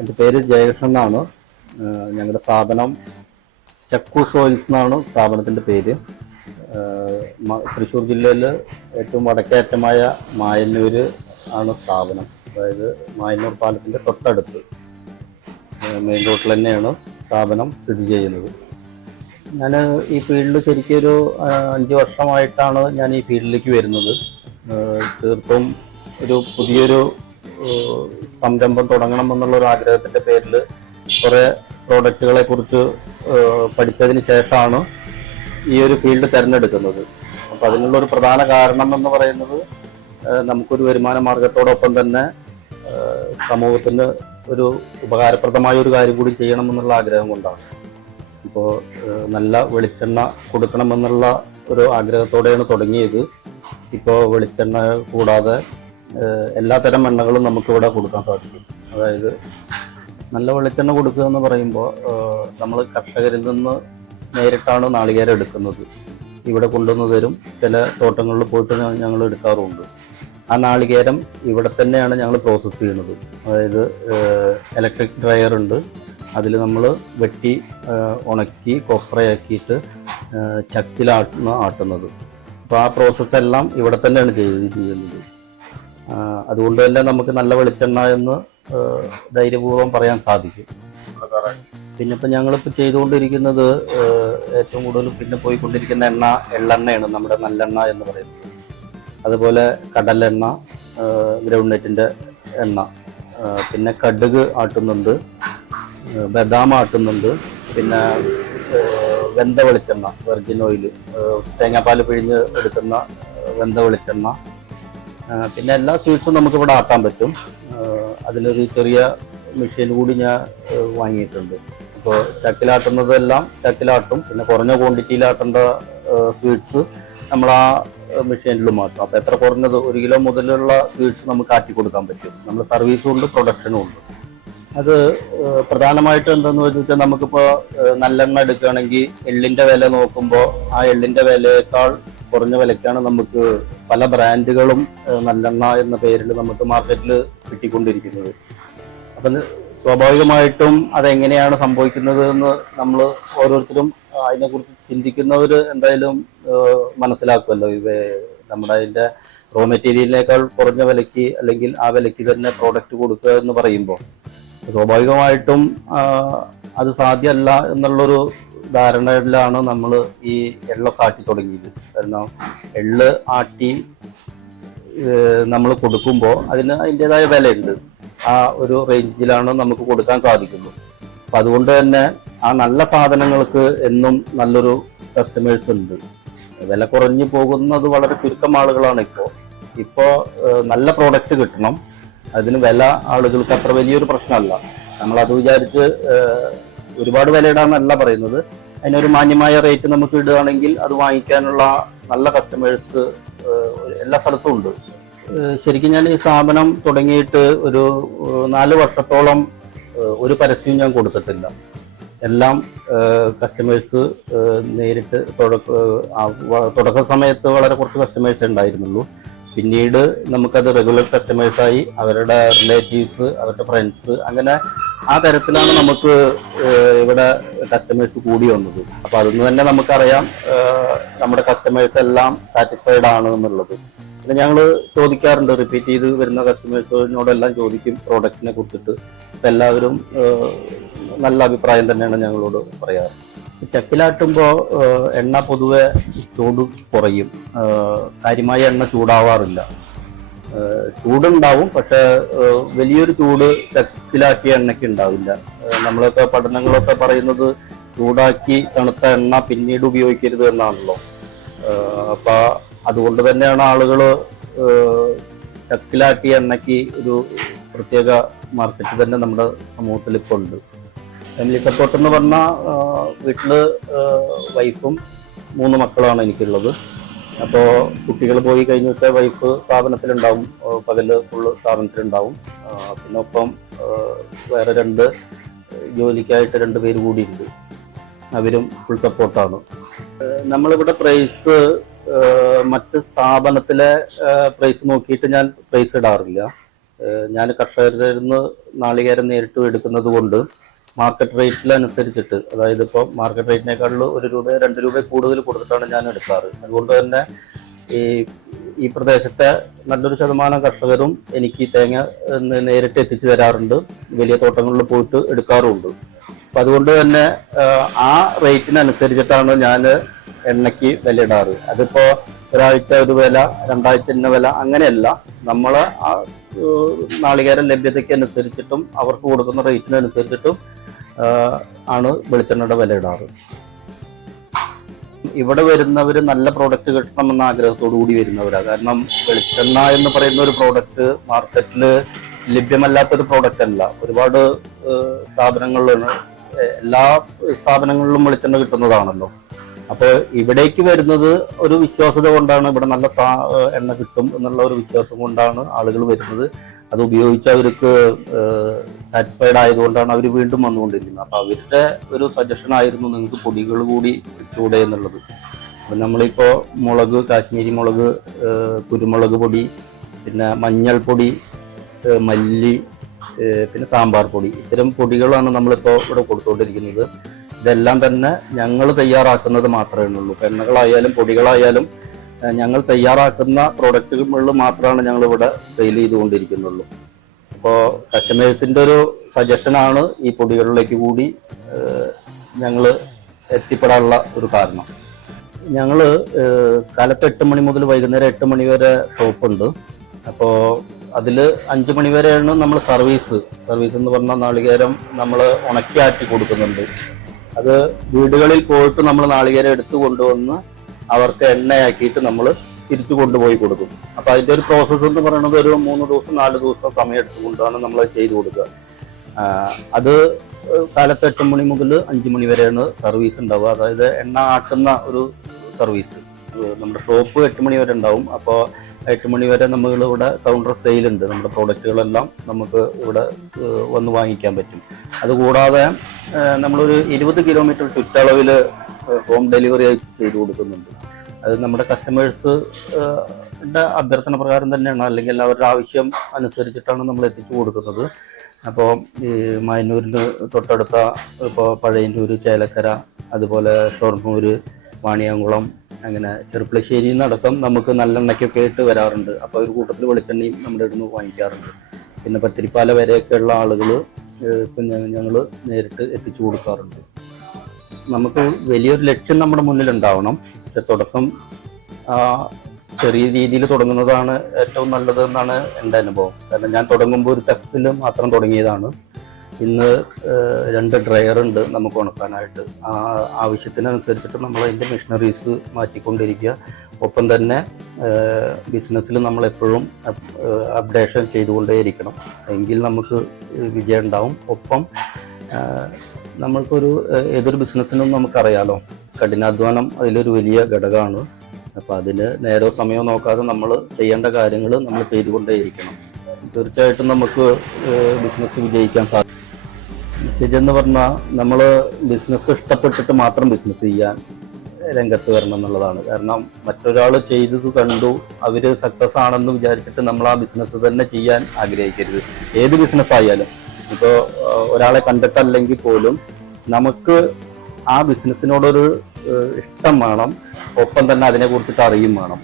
എൻ്റെ പേര് ജയകൃഷ്ണൻ എന്നാണ്. ഞങ്ങളുടെ സ്ഥാപനം ചക്കൂസ് ഓയിൽസ് എന്നാണ് സ്ഥാപനത്തിൻ്റെ പേര്. തൃശ്ശൂർ ജില്ലയിൽ ഏറ്റവും വടക്കേറ്റമായ മായന്നൂർ ആണ് സ്ഥാപനം. അതായത് മായന്നൂർ പാലത്തിൻ്റെ തൊട്ടടുത്ത് മെയിൻ റോഡിൽ തന്നെയാണ് സ്ഥാപനം സ്ഥിതി ചെയ്യുന്നത്. ഞാൻ ഈ ഫീൽഡിൽ ശരിക്കും ഒരു 5 വർഷമായിട്ടാണ് ഞാൻ ഈ ഫീൽഡിലേക്ക് വരുന്നത്. തീർത്തും ഒരു പുതിയൊരു സംരംഭം തുടങ്ങണമെന്നുള്ളൊരു ആഗ്രഹത്തിൻ്റെ പേരിൽ കുറേ പ്രോഡക്റ്റുകളെ കുറിച്ച് പഠിച്ചതിന് ശേഷമാണ് ഈ ഒരു ഫീൽഡ് തിരഞ്ഞെടുക്കുന്നത്. അപ്പോൾ അതിനുള്ളൊരു പ്രധാന കാരണം എന്ന് പറയുന്നത് നമുക്കൊരു വരുമാന മാർഗത്തോടൊപ്പം തന്നെ സമൂഹത്തിന് ഒരു ഉപകാരപ്രദമായ ഒരു കാര്യം കൂടി ചെയ്യണമെന്നുള്ള ആഗ്രഹം കൊണ്ടാണ്. ഇപ്പോൾ നല്ല വെളിച്ചെണ്ണ കൊടുക്കണമെന്നുള്ള ഒരു ആഗ്രഹത്തോടെയാണ് തുടങ്ങിയത്. ഇപ്പോൾ വെളിച്ചെണ്ണ കൂടാതെ എല്ലാത്തരം എണ്ണകളും നമുക്കിവിടെ കൊടുക്കാൻ സാധിക്കും. അതായത് നല്ല വെളിച്ചെണ്ണ കൊടുക്കുക എന്ന് പറയുമ്പോൾ നമ്മൾ കർഷകരിൽ നിന്ന് നേരിട്ടാണ് നാളികേരം എടുക്കുന്നത്. ഇവിടെ കൊണ്ടുവന്ന് തരും. ചില തോട്ടങ്ങളിൽ പോയിട്ട് ഞങ്ങൾ എടുക്കാറുമുണ്ട്. ആ നാളികേരം ഇവിടെ തന്നെയാണ് ഞങ്ങൾ പ്രോസസ്സ് ചെയ്യുന്നത്. അതായത് ഇലക്ട്രിക് ഡ്രയർ ഉണ്ട്. അതിൽ നമ്മൾ വെട്ടി ഉണക്കി കൊപ്രയാക്കിയിട്ട് ആട്ടുന്നത്. അപ്പോൾ ആ പ്രോസസ്സെല്ലാം ഇവിടെ തന്നെയാണ് ചെയ്യുന്നത്. അതുകൊണ്ട് തന്നെ നമുക്ക് നല്ല വെളിച്ചെണ്ണ എന്ന് ധൈര്യപൂർവ്വം പറയാൻ സാധിക്കും. പിന്നെ ഇപ്പം ഞങ്ങളിപ്പോൾ ചെയ്തുകൊണ്ടിരിക്കുന്നത് ഏറ്റവും കൂടുതൽ പിന്നെ പോയിക്കൊണ്ടിരിക്കുന്ന എള്ളെണ്ണയാണ് നമ്മുടെ നല്ലെണ്ണ എന്ന് പറയുന്നത്. അതുപോലെ കടലെണ്ണ, ഗ്രൗണ്ട്നട്ടിൻ്റെ എണ്ണ, പിന്നെ കടുക് ആട്ടുന്നുണ്ട്, ബദാം ആട്ടുന്നുണ്ട്, പിന്നെ വെന്ത വെളിച്ചെണ്ണ, വെർജിൻ ഓയിൽ, തേങ്ങാപ്പാൽ പിഴിഞ്ഞ് എടുക്കുന്ന വെന്ത വെളിച്ചെണ്ണ, പിന്നെ എല്ലാ സ്വീറ്റ്സും നമുക്കിവിടെ ആട്ടാൻ പറ്റും. അതിനൊരു ചെറിയ മെഷീൻ കൂടി ഞാൻ വാങ്ങിയിട്ടുണ്ട്. അപ്പോൾ ചക്കിലാട്ടുന്നതെല്ലാം ചക്കിലാട്ടും. പിന്നെ കുറഞ്ഞ ക്വാണ്ടിറ്റിയിലാട്ടേണ്ട സ്വീറ്റ്സ് നമ്മൾ ആ മെഷീനിലും ആട്ടും. അപ്പോൾ എത്ര കുറഞ്ഞത് 1 കിലോ മുതലുള്ള സ്വീറ്റ്സ് നമുക്ക് ആട്ടി കൊടുക്കാൻ പറ്റും. നമ്മൾ സർവീസും ഉണ്ട്, പ്രൊഡക്ഷനും ഉണ്ട്. അത് പ്രധാനമായിട്ടും എന്താണെന്ന് വെച്ചാൽ നമുക്കിപ്പോൾ നല്ലെണ്ണ എടുക്കുകയാണെങ്കിൽ എള്ളിൻ്റെ വില നോക്കുമ്പോൾ ആ എള്ളിൻ്റെ വിലയേക്കാൾ കുറഞ്ഞ വിലയ്ക്കാണ് നമുക്ക് പല ബ്രാൻഡുകളും നല്ലെണ്ണ എന്ന പേരിൽ നമുക്ക് മാർക്കറ്റിൽ കിട്ടിക്കൊണ്ടിരിക്കുന്നത്. അപ്പം സ്വാഭാവികമായിട്ടും അതെങ്ങനെയാണ് സംഭവിക്കുന്നത് എന്ന് നമ്മൾ ഓരോരുത്തരും അതിനെക്കുറിച്ച് ചിന്തിക്കുന്നവർ എന്തായാലും മനസ്സിലാക്കുമല്ലോ. നമ്മുടെ അതിൻ്റെ റോ മെറ്റീരിയലിനേക്കാൾ കുറഞ്ഞ വിലയ്ക്ക് അല്ലെങ്കിൽ ആ വിലയ്ക്ക് തന്നെ പ്രോഡക്റ്റ് കൊടുക്കുക എന്ന് പറയുമ്പോൾ സ്വാഭാവികമായിട്ടും അത് സാധ്യമല്ല എന്നുള്ളൊരു ധാരണയിലാണ് നമ്മൾ ഈ എള്ളൊക്കെ ആട്ടി തുടങ്ങിയത്. കാരണം എള്ള് ആട്ടി നമ്മൾ കൊടുക്കുമ്പോൾ അതിന് അതിൻ്റെതായ വിലയുണ്ട്. ആ ഒരു റേഞ്ചിലാണ് നമുക്ക് കൊടുക്കാൻ സാധിക്കുന്നത്. അപ്പം അതുകൊണ്ട് തന്നെ ആ നല്ല സാധനങ്ങൾക്ക് എന്നും നല്ലൊരു കസ്റ്റമേഴ്സ് ഉണ്ട്. വില കുറഞ്ഞു പോകുന്നത് വളരെ ചുരുക്കം ആളുകളാണ്. ഇപ്പോൾ നല്ല പ്രോഡക്റ്റ് കിട്ടണം, അതിന് വില ആളുകൾക്ക് അത്ര വലിയൊരു പ്രശ്നമല്ല. നമ്മളത് വിചാരിച്ച് ഒരുപാട് വില ഇടാന്നല്ല പറയുന്നത്. അതിനൊരു മാന്യമായ റേറ്റ് നമുക്ക് ഇടുകയാണെങ്കിൽ അത് വാങ്ങിക്കാനുള്ള നല്ല കസ്റ്റമേഴ്സ് എല്ലാ സ്ഥലത്തും ഉണ്ട്. ശരിക്കും ഞാൻ ഈ സ്ഥാപനം തുടങ്ങിയിട്ട് ഒരു 4 വർഷത്തോളം ഒരു പരസ്യവും ഞാൻ കൊടുത്തിട്ടില്ല. എല്ലാം കസ്റ്റമേഴ്സ് നേരിട്ട് തുടക്ക സമയത്ത് വളരെ കുറച്ച് കസ്റ്റമേഴ്സ് ഉണ്ടായിരുന്നുള്ളൂ. പിന്നീട് നമുക്കത് റെഗുലർ കസ്റ്റമേഴ്സായി, അവരുടെ റിലേറ്റീവ്സ്, അവരുടെ ഫ്രണ്ട്സ്, അങ്ങനെ ആ തരത്തിലാണ് നമുക്ക് ഇവിടെ കസ്റ്റമേഴ്സ് കൂടി വന്നത്. അപ്പോൾ അതിൽ നിന്ന് തന്നെ നമുക്കറിയാം നമ്മുടെ കസ്റ്റമേഴ്സ് എല്ലാം സാറ്റിസ്ഫൈഡ് ആണ് എന്നുള്ളത്. പിന്നെ ഞങ്ങൾ ചോദിക്കാറുണ്ട്, റിപ്പീറ്റ് ചെയ്ത് വരുന്ന കസ്റ്റമേഴ്സിനോടെല്ലാം ചോദിക്കും പ്രോഡക്റ്റിനെ കുറിച്ചിട്ട്. അപ്പം എല്ലാവരും നല്ല അഭിപ്രായം തന്നെയാണ് ഞങ്ങളോട് പറയാറ്. ചക്കിലാട്ടുമ്പോൾ എണ്ണ പൊതുവെ ചൂട് കുറയും. കാര്യമായ എണ്ണ ചൂടാവാറില്ല. ചൂടുണ്ടാവും, പക്ഷെ വലിയൊരു ചൂട് ചക്കിലാട്ടിയ എണ്ണയ്ക്ക് ഉണ്ടാവില്ല. നമ്മളൊക്കെ പഠനങ്ങളൊക്കെ പറയുന്നത് ചൂടാക്കി തണുത്ത എണ്ണ പിന്നീട് ഉപയോഗിക്കരുത് എന്നാണല്ലോ. അപ്പം അതുകൊണ്ട് തന്നെയാണ് ആളുകൾ ചക്കിലാട്ടിയ എണ്ണയ്ക്ക് ഒരു പ്രത്യേക മാർക്കറ്റ് തന്നെ നമ്മുടെ സമൂഹത്തിൽ ഇപ്പോൾ ഉണ്ട്. ഫാമിലി സപ്പോർട്ട് എന്ന് പറഞ്ഞാൽ വീട്ടിൽ വൈഫും 3 മക്കളാണ് എനിക്കുള്ളത്. അപ്പോൾ കുട്ടികൾ പോയി കഴിഞ്ഞിട്ട് വൈഫ് സ്ഥാപനത്തിലുണ്ടാവും, പകല് ഫുള്ള് സ്ഥാപനത്തിലുണ്ടാവും. പിന്നെ ഒപ്പം വേറെ 2 ജോലിക്കായിട്ട് 2 പേര് കൂടിയുണ്ട്. അവരും ഫുൾ സപ്പോർട്ടാണ്. നമ്മളിവിടെ പ്രൈസ് മറ്റ് സ്ഥാപനത്തിലെ പ്രൈസ് നോക്കിയിട്ട് ഞാൻ പ്രൈസ് ഇടാറില്ല. ഞാൻ കർഷകരിൽ നിന്ന് നാളികേരം നേരിട്ട് എടുക്കുന്നത് കൊണ്ട് മാർക്കറ്റ് റേറ്റിലനുസരിച്ചിട്ട്, അതായത് ഇപ്പോൾ മാർക്കറ്റ് റേറ്റിനേക്കാളും 1 രൂപ 2 രൂപ കൂടുതൽ കൊടുത്തിട്ടാണ് ഞാൻ എടുക്കാറ്. അതുകൊണ്ട് തന്നെ ഈ പ്രദേശത്തെ നല്ലൊരു ശതമാനം കർഷകരും എനിക്ക് ഈ തേങ്ങ നേരിട്ട് എത്തിച്ചു തരാറുണ്ട്, വലിയ തോട്ടങ്ങളിൽ പോയിട്ട് എടുക്കാറുമുണ്ട്. അപ്പം അതുകൊണ്ട് തന്നെ ആ റേറ്റിനനുസരിച്ചിട്ടാണ് ഞാൻ എണ്ണയ്ക്ക് വില ഇടാറ്. അതിപ്പോൾ ഒരാഴ്ച ഒരു വില, രണ്ടാഴ്ച ഇന്ന വില അങ്ങനെയല്ല. നമ്മൾ ആ നാളികേരം ലഭ്യതയ്ക്ക് അനുസരിച്ചിട്ടും അവർക്ക് കൊടുക്കുന്ന റേറ്റിനനുസരിച്ചിട്ടും ആണ് വെളിച്ചെണ്ണയുടെ വില ഇടാറ്. ഇവിടെ വരുന്നവർ നല്ല പ്രോഡക്റ്റ് കിട്ടണമെന്ന ആഗ്രഹത്തോടു കൂടി വരുന്നവരാണ്. കാരണം വെളിച്ചെണ്ണ എന്ന് പറയുന്ന ഒരു പ്രോഡക്റ്റ് മാർക്കറ്റിൽ ലഭ്യമല്ലാത്തൊരു പ്രോഡക്റ്റ് അല്ല. ഒരുപാട് സ്ഥാപനങ്ങളിലാണ്, എല്ലാ സ്ഥാപനങ്ങളിലും വെളിച്ചെണ്ണ കിട്ടുന്നതാണല്ലോ. അപ്പോൾ ഇവിടേക്ക് വരുന്നത് ഒരു വിശ്വാസത കൊണ്ടാണ്, ഇവിടെ നല്ല എണ്ണ കിട്ടും എന്നുള്ള ഒരു വിശ്വാസം കൊണ്ടാണ് ആളുകൾ വരുന്നത്. അത് ഉപയോഗിച്ച് അവർക്ക് സാറ്റിസ്ഫൈഡ് ആയതുകൊണ്ടാണ് അവർ വീണ്ടും വന്നുകൊണ്ടിരിക്കുന്നത്. അപ്പോൾ അവരുടെ ഒരു സജഷൻ ആയിരുന്നു നിങ്ങൾക്ക് പൊടികൾ കൂടി ചൂടേ എന്നുള്ളത്. അപ്പം നമ്മളിപ്പോൾ മുളക്, കാശ്മീരി മുളക്, കുരുമുളക് പൊടി, പിന്നെ മഞ്ഞൾപ്പൊടി, മല്ലി, പിന്നെ സാമ്പാർ പൊടി, ഇത്തരം പൊടികളാണ് നമ്മളിപ്പോൾ ഇവിടെ കൊടുത്തുകൊണ്ടിരിക്കുന്നത്. ഇതെല്ലാം തന്നെ ഞങ്ങൾ തയ്യാറാക്കുന്നത് മാത്രമേ ഉള്ളൂ. എണ്ണകളായാലും പൊടികളായാലും ഞങ്ങൾ തയ്യാറാക്കുന്ന പ്രോഡക്റ്റുകളിൽ മാത്രമാണ് ഞങ്ങൾ ഇവിടെ സെയിൽ ചെയ്തുകൊണ്ടിരിക്കുന്നുള്ളൂ. അപ്പോൾ കസ്റ്റമേഴ്സിൻ്റെ ഒരു സജഷനാണ് ഈ പൊടികളിലേക്ക് കൂടി ഞങ്ങൾ എത്തിപ്പെടാനുള്ള ഒരു കാരണം. ഞങ്ങൾ കാലത്ത് 8 മണി മുതൽ വൈകുന്നേരം 8 മണി വരെ ഷോപ്പുണ്ട്. അപ്പോൾ അതിൽ 5 മണി വരെയാണ് നമ്മൾ സർവീസ് എന്ന് പറഞ്ഞാൽ നാളികേരം നമ്മൾ ഉണക്കിയാറ്റി കൊടുക്കുന്നുണ്ട്. അത് വീടുകളിൽ പോയിട്ട് നമ്മൾ നാളികേരം എടുത്തു കൊണ്ടുവന്ന് അവർക്ക് എണ്ണയാക്കിയിട്ട് നമ്മൾ തിരിച്ചു കൊണ്ടുപോയി കൊടുക്കും. അപ്പോൾ അതിൻ്റെ ഒരു പ്രോസസ്സ് എന്ന് പറയുന്നത് ഒരു 3 ദിവസം 4 ദിവസം സമയം എടുത്തുകൊണ്ടാണ് നമ്മൾ ചെയ്തു കൊടുക്കുക. അത് കാലത്ത് 8 മണി മുതൽ 5 മണി വരെയാണ് സർവീസ് ഉണ്ടാവുക. അതായത് എണ്ണ ആട്ടുന്ന ഒരു സർവീസ്. നമ്മുടെ ഷോപ്പ് 8 മണി വരെ ഉണ്ടാവും. അപ്പോൾ 8 മണി വരെ നമ്മളിവിടെ കൗണ്ടർ സെയിലുണ്ട്. നമ്മുടെ പ്രോഡക്റ്റുകളെല്ലാം നമുക്ക് ഇവിടെ വന്ന് വാങ്ങിക്കാൻ പറ്റും. അതുകൂടാതെ നമ്മളൊരു 20 കിലോമീറ്റർ ചുറ്റളവിൽ ഹോം ഡെലിവറി ചെയ്തു കൊടുക്കുന്നുണ്ട്. അത് നമ്മുടെ കസ്റ്റമേഴ്സിന്റെ അഭ്യർത്ഥന പ്രകാരം തന്നെയാണ്, അല്ലെങ്കിൽ അവരുടെ ആവശ്യം അനുസരിച്ചിട്ടാണ് നമ്മൾ എത്തിച്ചു കൊടുക്കുന്നത്. അപ്പോൾ ഈ മായന്നൂരിന് തൊട്ടടുത്ത ഇപ്പോൾ പഴയന്നൂർ, ചേലക്കര, അതുപോലെ ഷൊർണൂർ, വാണിയംകുളം, അങ്ങനെ ചെറുപ്പളശ്ശേരിയിൽ നിന്നടക്കം നമുക്ക് നല്ലെണ്ണയ്ക്കൊക്കെ ആയിട്ട് വരാറുണ്ട്. അപ്പോൾ ഒരു കൂട്ടത്തിൽ വെളിച്ചെണ്ണയും നമ്മുടെ ഇവിടുന്ന് വാങ്ങിക്കാറുണ്ട്. പിന്നെ പത്തിരിപ്പാല വരെയൊക്കെയുള്ള ആളുകൾ ഞങ്ങൾ നേരിട്ട് എത്തിച്ചു കൊടുക്കാറുണ്ട്. നമുക്ക് വലിയൊരു ലക്ഷ്യം നമ്മുടെ മുന്നിലുണ്ടാവണം. പക്ഷെ തുടക്കം ചെറിയ രീതിയിൽ തുടങ്ങുന്നതാണ് ഏറ്റവും നല്ലത് എന്നാണ് എൻ്റെ അനുഭവം. കാരണം ഞാൻ തുടങ്ങുമ്പോൾ ഒരു ചക്കിൽ മാത്രം തുടങ്ങിയതാണ്. ഇന്ന് 2 ഡ്രയർ ഉണ്ട് നമുക്ക് ഉണക്കാനായിട്ട്. ആ ആവശ്യത്തിനനുസരിച്ചിട്ട് നമ്മൾ അതിൻ്റെ മെഷീനറീസ് മാറ്റിക്കൊണ്ടിരിക്കുക. ഒപ്പം തന്നെ ബിസിനസ്സിൽ നമ്മളെപ്പോഴും അപ്ഡേഷൻ ചെയ്തുകൊണ്ടേയിരിക്കണം. എങ്കിൽ നമുക്ക് വിജയം ഉണ്ടാവും. ഒപ്പം നമ്മൾക്കൊരു ഏതൊരു ബിസിനസ്സിനും നമുക്കറിയാലോ, കഠിനാധ്വാനം അതിലൊരു വലിയ ഘടകമാണ്. അപ്പോൾ അതിന് നേരോ സമയമോ നോക്കാതെ നമ്മൾ ചെയ്യേണ്ട കാര്യങ്ങൾ നമ്മൾ ചെയ്തുകൊണ്ടേയിരിക്കണം. തീർച്ചയായിട്ടും നമുക്ക് ബിസിനസ് വിജയിക്കാൻ സാധിക്കും. ശരിയെന്ന് പറഞ്ഞാൽ നമ്മൾ ബിസിനസ് ഇഷ്ടപ്പെട്ടിട്ട് മാത്രം ബിസിനസ് ചെയ്യാൻ രംഗത്ത് വരണം എന്നുള്ളതാണ്. കാരണം മറ്റൊരാൾ ചെയ്തത് കണ്ടു അവർ സക്സസ് ആണെന്ന് വിചാരിച്ചിട്ട് നമ്മൾ ആ ബിസിനസ് തന്നെ ചെയ്യാൻ ആഗ്രഹിക്കരുത്. ഏത് ബിസിനസ് ആയാലും, ഇപ്പോൾ ഒരാളെ കണ്ടിട്ടല്ലെങ്കിൽ പോലും നമുക്ക് ആ ബിസിനസ്സിനോടൊരു ഇഷ്ടം വേണം. ഒപ്പം തന്നെ അതിനെക്കുറിച്ചിട്ട് അറിയും വേണം.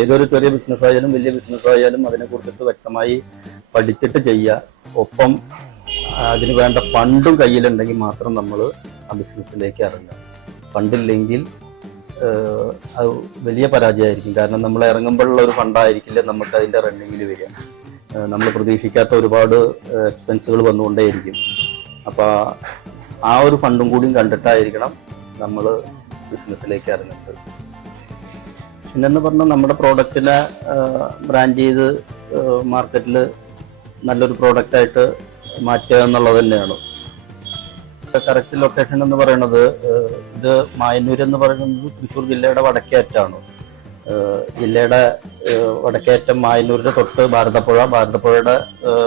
ഏതൊരു ചെറിയ ബിസിനസ് ആയാലും വലിയ ബിസിനസ് ആയാലും അതിനെക്കുറിച്ചിട്ട് വ്യക്തമായി പഠിച്ചിട്ട് ചെയ്യുക. ഒപ്പം അതിന് വേണ്ട ഫണ്ടും കയ്യിലുണ്ടെങ്കിൽ മാത്രം നമ്മൾ ആ ബിസിനസ്സിലേക്ക് ഇറങ്ങുക. ഫണ്ടില്ലെങ്കിൽ അത് വലിയ പരാജയമായിരിക്കും. കാരണം നമ്മൾ ഇറങ്ങുമ്പോഴുള്ള ഒരു ഫണ്ടായിരിക്കില്ല നമുക്ക് അതിൻ്റെ റണ്ണിങ്ങിൽ വരിക. നമ്മൾ പ്രതീക്ഷിക്കാത്ത ഒരുപാട് എക്സ്പെൻസുകൾ വന്നുകൊണ്ടേയിരിക്കും. അപ്പോൾ ആ ഒരു ഫണ്ടും കൂടിയും കണ്ടിട്ടായിരിക്കണം നമ്മൾ ബിസിനസ്സിലേക്ക് ഇറങ്ങുന്നത്. പിന്നെന്ന് പറഞ്ഞാൽ നമ്മുടെ പ്രോഡക്റ്റിനെ ബ്രാൻഡ് ചെയ്ത് മാർക്കറ്റിൽ നല്ലൊരു പ്രോഡക്റ്റായിട്ട് മാറ്റുക എന്നുള്ളത് തന്നെയാണ്. കറക്റ്റ് ലൊക്കേഷൻ എന്ന് പറയുന്നത് ഇത് മായന്നൂർ എന്ന് പറയുന്നത് തൃശ്ശൂർ ജില്ലയുടെ വടക്കേയറ്റാണ്. ജില്ലയുടെ വടക്കേയറ്റം മായന്നൂരിൻ്റെ തൊട്ട് ഭാരതപ്പുഴയുടെ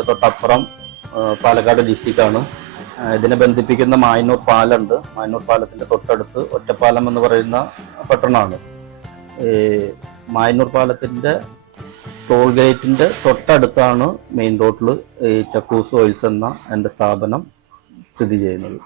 തൊട്ടപ്പുറം പാലക്കാട് ഡിസ്ട്രിക്റ്റാണ്. ഇതിനെ ബന്ധിപ്പിക്കുന്ന മായന്നൂർ പാലമുണ്ട്. മായന്നൂർ പാലത്തിൻ്റെ തൊട്ടടുത്ത് ഒറ്റപ്പാലം എന്ന് പറയുന്ന പട്ടണമാണ്. മായന്നൂർ പാലത്തിൻ്റെ ടോൾ ഗേറ്റിൻ്റെ തൊട്ടടുത്താണ് മെയിൻ റോഡിൽ ഈ ചക്കൂസ് ഓയിൽസ് എന്ന എൻ്റെ സ്ഥാപനം സ്ഥിതി ചെയ്യുന്നത്.